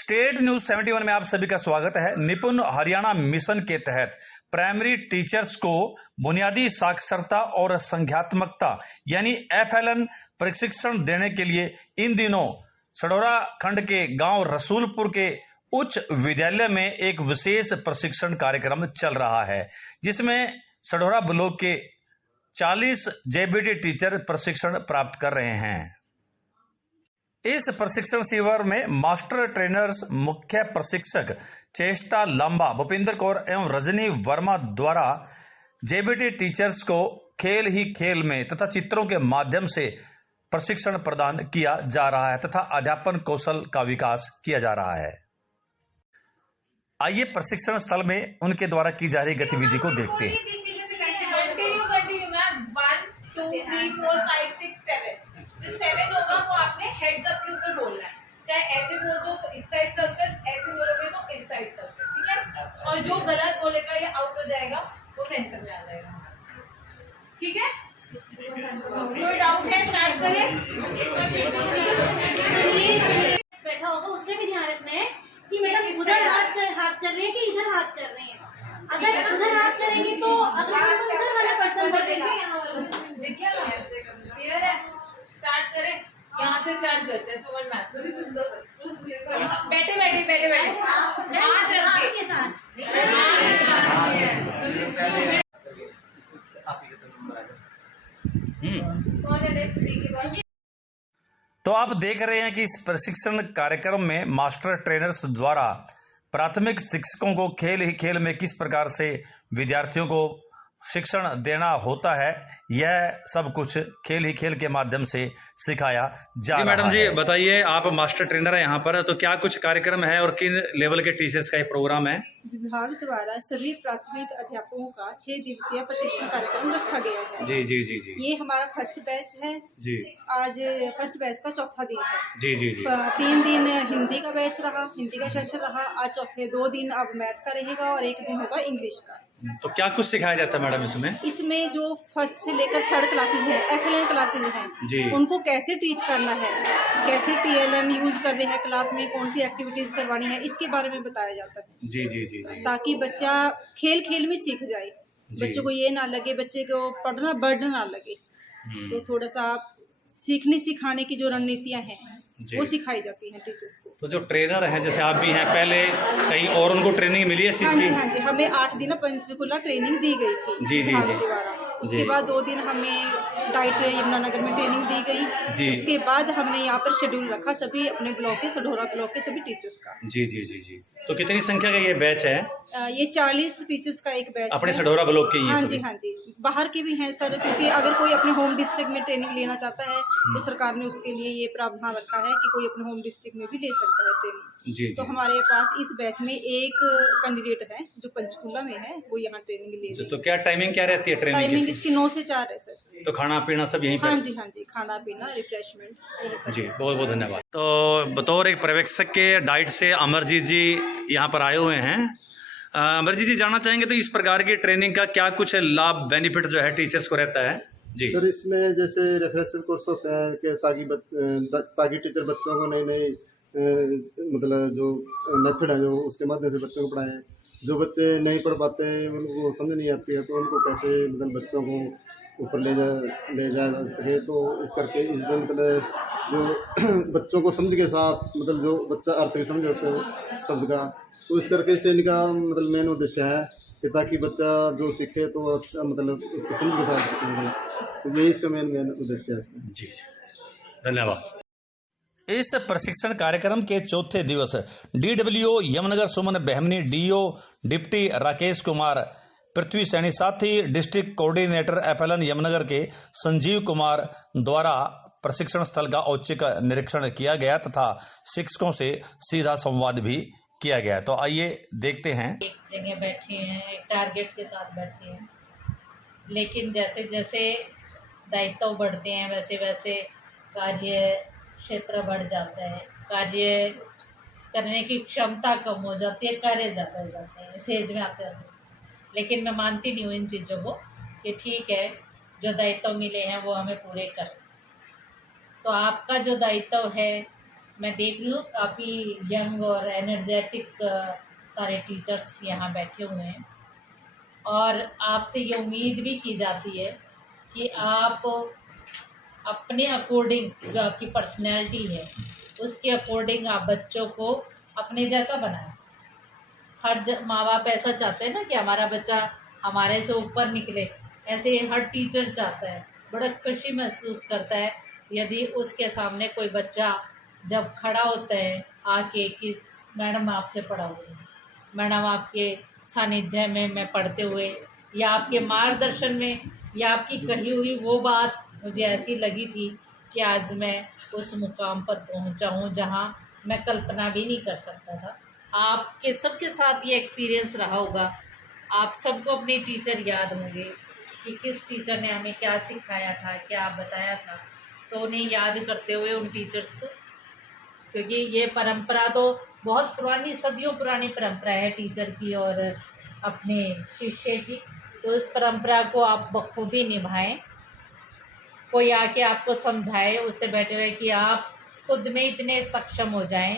State news 71 में आप सभी का स्वागत है। निपुण हरियाणा मिशन के तहत प्राइमरी टीचर्स को बुनियादी साक्षरता और संज्ञात्मकता यानी FLN प्रशिक्षण देने के लिए इन दिनों सढौरा खंड के गांव रसूलपुर के उच्च विद्यालय में एक विशेष प्रशिक्षण कार्यक्रम चल रहा है, जिसमें सढौरा ब्लॉक के 40 JBT टीचर प्रशिक्षण प्राप्त कर रहे हैं। इस प्रशिक्षण शिविर में मास्टर ट्रेनर्स मुख्य प्रशिक्षक चेष्टा लांबा, भूपिंदर कौर एवं रजनी वर्मा द्वारा JBT टीचर्स को खेल ही खेल में तथा चित्रों के माध्यम से प्रशिक्षण प्रदान किया जा रहा है तथा अध्यापन कौशल का विकास किया जा रहा है। आइए प्रशिक्षण स्थल में उनके द्वारा की जा रही गतिविधि को देखते हैं। जो 7 होगा वो आपने हेड्स अप के ऊपर बोलना है, चाहे ऐसे बोल दो तो इस साइड सर्कल, ऐसे बोलोगे तो इस साइड सर्कल, ठीक है। और जो गलत बोलेगा या आउट हो जाएगा वो सेंटर में आ जाएगा, ठीक है। कोई डाउट है? स्टार्ट करें। बैठा होगा उससे भी ध्यान रखना है कि मैडम उधर हाथ कर रहे हैं कि इधर हाथ कर रहे हैं। अगर उधर हाथ करेंगे तो अगर उधर वाला पर्सन बोलेगा। देखिए ना, क्लियर है। स्टार्ट करें, यहाँ से स्टार्ट करते हैं। सुमन मैम बैठे हाथ रख के साथ तो आप देख रहे हैं कि इस प्रशिक्षण कार्यक्रम में मास्टर ट्रेनर्स द्वारा प्राथमिक शिक्षकों को खेल ही खेल में किस प्रकार से विद्यार्थियों को शिक्षण देना होता है, यह सब कुछ खेल ही खेल के माध्यम से सिखाया जा रहा है। मैडम जी बताइए, आप मास्टर ट्रेनर है यहाँ पर, तो क्या कुछ कार्यक्रम है और किन लेवल के टीचर्स का ये प्रोग्राम है? विभाग द्वारा सभी प्राथमिक अध्यापकों का 6 दिवसीय प्रशिक्षण कार्यक्रम रखा गया है। जी जी जी जी। ये हमारा फर्स्ट बैच है जी। आज फर्स्ट बैच का चौथा दिन है। जी जी जी। 3 दिन हिंदी का बैच रहा, हिंदी का सेशन रहा। आज चौथे 2 दिन अब मैथ का रहेगा और 1 दिन होगा इंग्लिश का। तो क्या कुछ सिखाया जाता है मैडम इसमें? इसमें जो फर्स्ट से लेकर 3rd क्लासेज है, FLN क्लासेज जी। हैं, उनको कैसे टीच करना है, कैसे TLM यूज कर रहे हैं क्लास में, कौन सी एक्टिविटीज करवानी है, इसके बारे में बताया जाता है। जी जी जी जी। ताकि बच्चा खेल खेल में सीख जाए, बच्चों को ये ना लगे, बच्चे को पढ़ना बर्डन ना लगे। तो थोड़ा सा सीखने सिखाने की जो रणनीतियाँ हैं वो सिखाई जाती हैं टीचर्स को। तो जो ट्रेनर हैं, जैसे आप भी हैं, पहले कहीं और उनको ट्रेनिंग मिली है इस चीज़ की? हाँ जी, हमें 8 दिन पंचकुला ट्रेनिंग दी गई थी। जी जी जी। उसके बाद 2 दिन हमें डाइट यमुनानगर में ट्रेनिंग दी गई। उसके बाद हमने यहाँ पर शेड्यूल रखा सभी अपने ब्लॉक के, सढौरा ब्लॉक के सभी टीचर्स का। जी जी जी जी। तो कितनी संख्या का ये बैच है? ये 40 टीचर्स का एक बैच अपने है। सढौरा ब्लॉक के ही? हाँ जी, बाहर के भी हैं सर, क्योंकि अगर कोई अपने होम डिस्ट्रिक्ट में ट्रेनिंग लेना चाहता है तो सरकार ने उसके लिए ये प्रावधान रखा है कि कोई अपने होम डिस्ट्रिक्ट में भी ले सकता है ट्रेनिंग। जी। तो हमारे पास इस बैच में एक कैंडिडेट है जो पंचकूला में है, वो यहाँ ट्रेनिंग ले रही है। तो क्या टाइमिंग क्या रहती है ट्रेनिंग टाइमिंग की? इसकी 9 से 4 है सर। तो खाना पीना सब यहीं पर? हाँ जी, खाना पीना रिफ्रेशमेंट। जी, बहुत बहुत धन्यवाद। तो बतौर एक पर्यवेक्षक के डाइट से अमरजीत जी यहाँ पर आए हुए हैं। अमरजीत जी जानना चाहेंगे तो इस प्रकार की ट्रेनिंग का क्या कुछ लाभ बेनिफिट जो है टीचर्स को रहता है? जी सर, इसमें जैसे रेफरेंस कोर्स होते हैं कि ताकि टीचर बच्चों को नई मतलब जो मेथड है जो उसके माध्यम से बच्चों को पढ़ाएं। जो बच्चे नहीं पढ़ पाते, उनको समझ नहीं आती है, तो उनको कैसे मतलब बच्चों को ऊपर ले जाया जा सके। तो इस करके इसमें मतलब जो बच्चों को समझ के साथ मतलब जो बच्चा अर्थ भी समझे उस शब्द का, तो इस करके इस ट्रेनिंग का मतलब मेन उद्देश्य है कि ताकि बच्चा जो सीखे तो अच्छा मतलब उसको समझ के साथ सीखे। तो यही इसका मेन उद्देश्य है। जी जी, धन्यवाद। इस प्रशिक्षण कार्यक्रम के चौथे दिवस DWO Yamunanagar Suman Behmani, DO deputy Rakesh Kumar Prithvi Saini, साथ ही डिस्ट्रिक्ट कोऑर्डिनेटर FLN यमुनानगर के संजीव कुमार द्वारा प्रशिक्षण स्थल का औचक निरीक्षण किया गया तथा शिक्षकों से सीधा संवाद भी किया गया। तो आइए देखते हैं। एक जगह बैठे हैं, एक टारगेट के साथ बैठे हैं, लेकिन जैसे जैसे दायित्व बढ़ते हैं वैसे वैसे कार्य क्षेत्र बढ़ जाता है, कार्य करने की क्षमता कम हो जाती है, कार्य ज़्यादा हो जाते हैं, इस एज में आते हैं। लेकिन मैं मानती नहीं हूँ इन चीज़ों को कि ठीक है, जो दायित्व मिले हैं वो हमें पूरे कर। तो आपका जो दायित्व है मैं देख रही हूँ काफ़ी यंग और एनर्जेटिक सारे टीचर्स यहाँ बैठे हुए हैं और आपसे ये उम्मीद भी की जाती है कि आप अपने अकॉर्डिंग, जो आपकी पर्सनैलिटी है उसके अकॉर्डिंग आप बच्चों को अपने जैसा बनाएं। हर माँ बाप ऐसा चाहते हैं ना कि हमारा बच्चा हमारे से ऊपर निकले, ऐसे हर टीचर चाहता है, बड़ा खुशी महसूस करता है यदि उसके सामने कोई बच्चा जब खड़ा होता है आके कि मैडम आपसे पढ़ा हुआ, मैडम आपके सानिध्य में मैं पढ़ते हुए या आपके मार्गदर्शन में या आपकी कही हुई वो बात मुझे ऐसी लगी थी कि आज मैं उस मुकाम पर पहुंचा हूं जहां मैं कल्पना भी नहीं कर सकता था। आपके सबके साथ ये एक्सपीरियंस रहा होगा, आप सबको अपने टीचर याद होंगे कि किस टीचर ने हमें क्या सिखाया था, क्या बताया था, तो उन्हें याद करते हुए उन टीचर्स को, क्योंकि ये परंपरा तो बहुत पुरानी, सदियों पुरानी परंपरा है टीचर की और अपने शिष्य की, तो इस परंपरा को आप बखूबी निभाएं। कोई आके आपको समझाए, उससे बेटर है कि आप खुद में इतने सक्षम हो जाएं,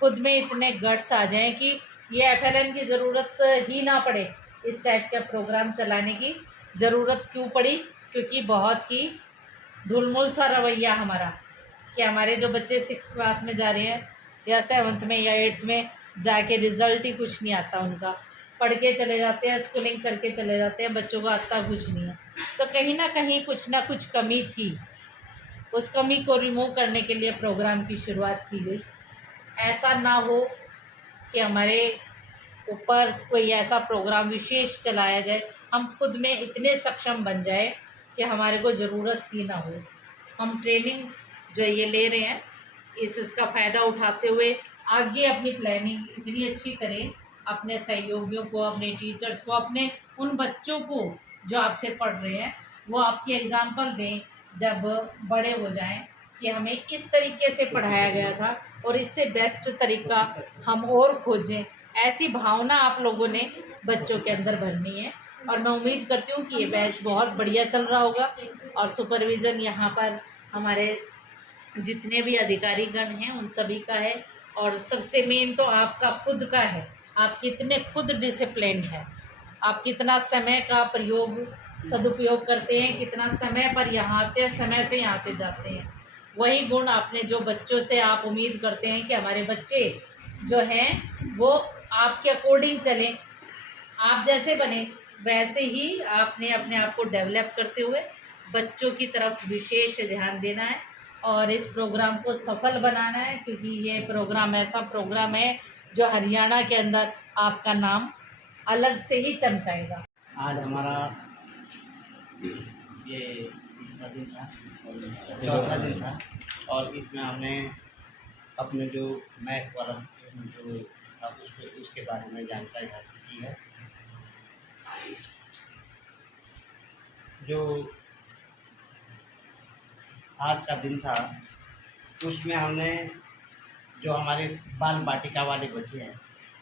खुद में इतने गट्स आ जाएं कि ये FLN की ज़रूरत ही ना पड़े, इस टाइप का प्रोग्राम चलाने की ज़रूरत क्यों पड़ी, क्योंकि बहुत ही ढुलमुल सा रवैया हमारा कि हमारे जो बच्चे 6th क्लास में जा रहे हैं या 7th में या 8th में जाके रिज़ल्ट ही कुछ नहीं आता उनका, पढ़ के चले जाते हैं, स्कूलिंग करके चले जाते हैं, बच्चों को आता कुछ नहीं है। तो कहीं ना कुछ कमी थी, उस कमी को रिमूव करने के लिए प्रोग्राम की शुरुआत की गई। ऐसा ना हो कि हमारे ऊपर कोई ऐसा प्रोग्राम विशेष चलाया जाए, हम खुद में इतने सक्षम बन जाए कि हमारे को ज़रूरत ही ना हो। हम ट्रेनिंग जो ये ले रहे हैं इसका फ़ायदा उठाते हुए आगे अपनी प्लानिंग इतनी अच्छी करें, अपने सहयोगियों को, अपने टीचर्स को, अपने उन बच्चों को जो आपसे पढ़ रहे हैं वो आपकी एग्ज़ाम्पल दें जब बड़े हो जाएं कि हमें इस तरीके से पढ़ाया गया था और इससे बेस्ट तरीका हम और खोजें। ऐसी भावना आप लोगों ने बच्चों के अंदर भरनी है और मैं उम्मीद करती हूँ कि ये बैच बहुत बढ़िया चल रहा होगा और सुपरविज़न यहाँ पर हमारे जितने भी अधिकारीगण हैं उन सभी का है और सबसे मेन तो आपका खुद का है। आप कितने खुद डिसिप्लिन्ड हैं, आप कितना समय का प्रयोग सदुपयोग करते हैं, कितना समय पर यहाँ आते हैं, समय से यहाँ से जाते हैं। वही गुण आपने जो बच्चों से आप उम्मीद करते हैं कि हमारे बच्चे जो हैं वो आपके अकॉर्डिंग चलें, आप जैसे बने वैसे ही आपने अपने आप को डेवलप करते हुए बच्चों की तरफ विशेष ध्यान देना है और इस प्रोग्राम को सफल बनाना है, क्योंकि ये प्रोग्राम ऐसा प्रोग्राम है जो हरियाणा के अंदर आपका नाम अलग से ही चमकाएगा। आज हमारा ये तीसरा दिन था, चौथा दिन था और इसमें हमने अपने जो मैथ वाला जो था उसके बारे में जानकारी हासिल की है। जो आज का दिन था उसमें हमने जो हमारे बाल बाटिका वाले बच्चे हैं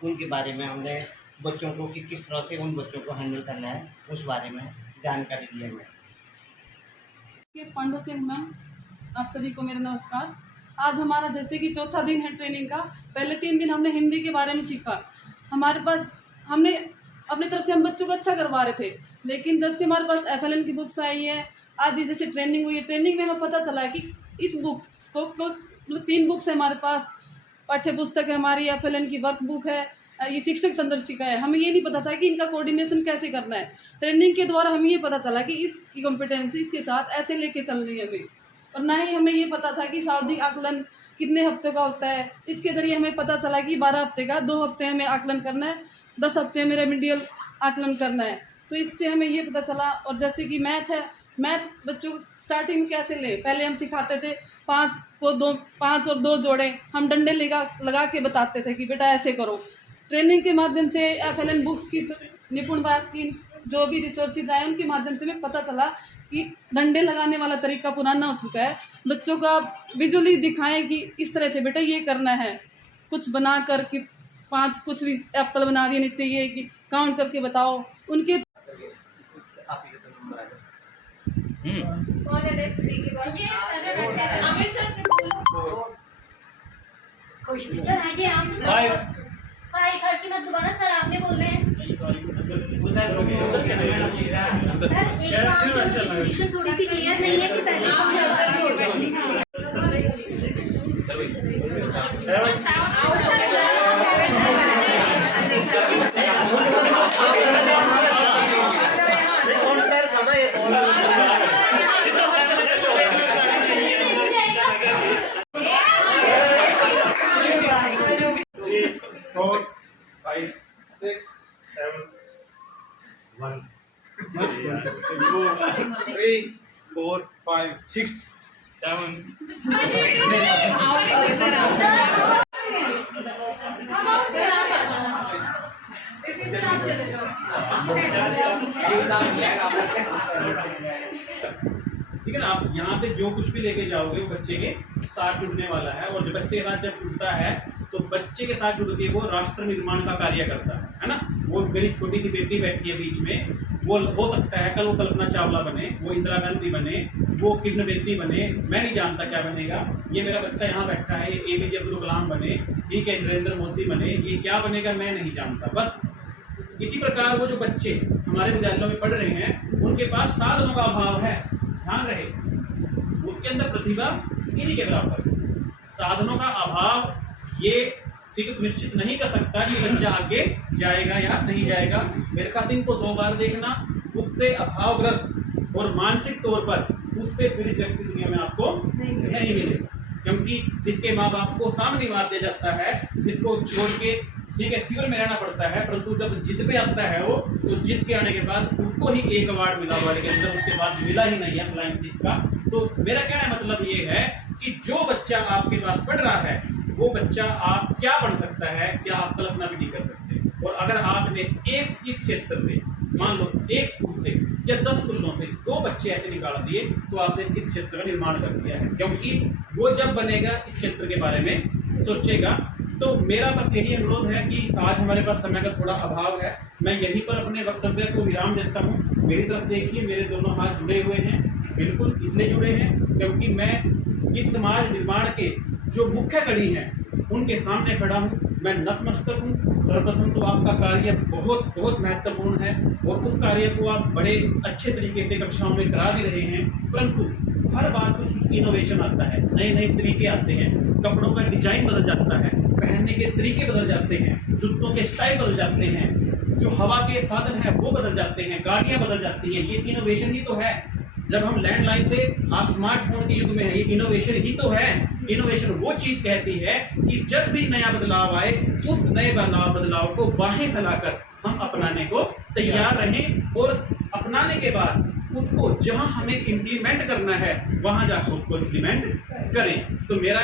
उनके बारे में हमने बच्चों को कि किस तरह से उन बच्चों को हैंडल करना है उस बारे में जानकारी दी है। पांडु सिंह मैम, आप सभी को मेरा नमस्कार। आज हमारा जैसे कि चौथा दिन है ट्रेनिंग का। पहले 3 दिन हमने हिंदी के बारे में सीखा। हमारे पास हमने अपनी तरफ से हम बच्चों को अच्छा करवा रहे थे, लेकिन जब से हमारे पास FLN की बुक्स आई है, आज जैसे ट्रेनिंग हुई है, ट्रेनिंग में हमें पता चला कि इस बुक को 3 बुक्स है हमारे पास। पाठ्य पुस्तक है हमारी, FLN की वर्क बुक है, ये शिक्षक संदर्शिका है। हमें ये नहीं पता था कि इनका कोऑर्डिनेशन कैसे करना है। ट्रेनिंग के द्वारा हमें ये पता चला कि इसकी कॉम्पिटेंसी इसके साथ ऐसे लेके चलनी है हमें, और ना ही हमें ये पता था कि शाब्दिक आकलन कितने हफ्तों का होता है। इसके ज़रिए हमें पता चला कि 12 हफ्ते का 2 हफ्ते हमें आकलन करना है, 10 हफ्ते में रेमिडियल आकलन करना है। तो इससे हमें ये पता चला। और जैसे कि मैथ है, मैथ बच्चों को स्टार्टिंग में कैसे ले, पहले हम सिखाते थे 5 और 2 जोड़े, हम डंडे लगा के बताते थे कि बेटा ऐसे करो। ट्रेनिंग के माध्यम से FLN बुक्स की निपुण बात की जो भी रिसोर्सेज आए उनके माध्यम से हमें पता चला कि डंडे लगाने वाला तरीका पुराना हो चुका है। बच्चों को आप विजुअली दिखाएं कि इस तरह से बेटा ये करना है, कुछ बना कर कि 5 कुछ भी एप्पल बना देने चाहिए कि काउंट करके बताओ उनके। कौन है नेक्स्ट? देखिए आमिर सर से बोलो। सर आगे आप 5:30 मत दोबारा सर आपने बोल रहे हैं सर एक बार कंडीशन थोड़ी सी क्लियर नहीं है कि पहले ठीक है ना। आप यहाँ से जो कुछ भी लेके जाओगे वो बच्चे के साथ जुड़ने वाला है, और जो बच्चे के साथ जब जुड़ता है तो बच्चे के साथ जुड़ के वो राष्ट्र निर्माण का कार्य करता है ना। वो मेरी छोटी सी बेटी बैठी है बीच में, वो हो सकता है कल वो कल्पना चावला बने, वो इंदिरा गांधी बने, वो किरण बेदी बने, मैं नहीं जानता क्या बनेगा। ये मेरा बच्चा यहाँ बैठा है, ये APJ अब्दुल कलाम बने, ठीक है, नरेंद्र मोदी बने, ये क्या बनेगा मैं नहीं जानता। बस इसी प्रकार वो जो बच्चे हमारे विद्यालयों में पढ़ रहे हैं उनके पास साधनों का अभाव है, ध्यान रहे, उसके अंदर प्रतिभा इन्हीं के बराबर। साधनों का अभाव ये ठीक सुनिश्चित नहीं कर सकता कि बच्चा आगे जाएगा या नहीं जाएगा। मेरे साथ इनको 2 बार देखना, उससे अभावग्रस्त और मानसिक तौर पर उससे पीड़ित व्यक्ति दुनिया में आपको नहीं मिलेगा, क्योंकि जिसके माँ बाप को सामने मार दिया जाता है, जिसको छोड़ के ठीक है शिविर में रहना पड़ता है, परंतु जब जिद पे आता है वो, तो जिद के आने के बाद उसको ही 1 अवार्ड मिला हुआ, लेकिन अंदर उसके बाद मिला ही नहीं है फ्लाइंग सीट का। तो मेरा कहना मतलब ये है कि जो बच्चा आपके पास पढ़ रहा है वो बच्चा आप क्या बन सकता है, क्या आप कल्पना भी नहीं कर सकते। और अगर आपने एक इस क्षेत्र से, मान लो 1 स्कूल से या 10 स्कूलों से 2 बच्चे ऐसे निकाल दिए तो आपने इस क्षेत्र का निर्माण कर दिया है, क्योंकि वो जब बनेगा इस क्षेत्र के बारे में सोचेगा। तो मेरा बस यही अनुरोध है कि आज हमारे पास समय का थोड़ा अभाव है, मैं यहीं पर अपने वक्तव्य को विराम देता हूँ। मेरी तरफ देखिए, मेरे दोनों हाथ जुड़े हुए हैं, बिल्कुल इसलिए जुड़े हैं क्योंकि मैं इस समाज निर्माण के जो मुख्य कड़ी हैं उनके सामने खड़ा हूँ, मैं नतमस्तक हूँ। सर्वप्रथम तो आपका कार्य बहुत बहुत महत्वपूर्ण है और उस कार्य को आप बड़े अच्छे तरीके से कक्षाओं में करा भी रहे हैं, परंतु हर बार कुछ इनोवेशन आता है, नए नए तरीके आते हैं, कपड़ों का डिजाइन बदल जाता है, पहनने के तरीके बदल जाते हैं, जूतों के स्टाइल बदल जाते हैं, जो हवा के साधन है वो बदल जाते हैं, गाड़ियाँ बदल जाती हैं। ये इनोवेशन ही तो है। जब हम लैंडलाइन से आप स्मार्टफोन के युग में है, ये इनोवेशन ही तो है। इनोवेशन वो चीज कहती है कि जब भी नया बदलाव आए उस नए बदलाव को बाहें फैलाकर हम अपनाने को तैयार रहें, और अपनाने के बाद उसको जहां हमें इम्प्लीमेंट करना है वहां जाकर उसको इम्प्लीमेंट करें। तो मेरा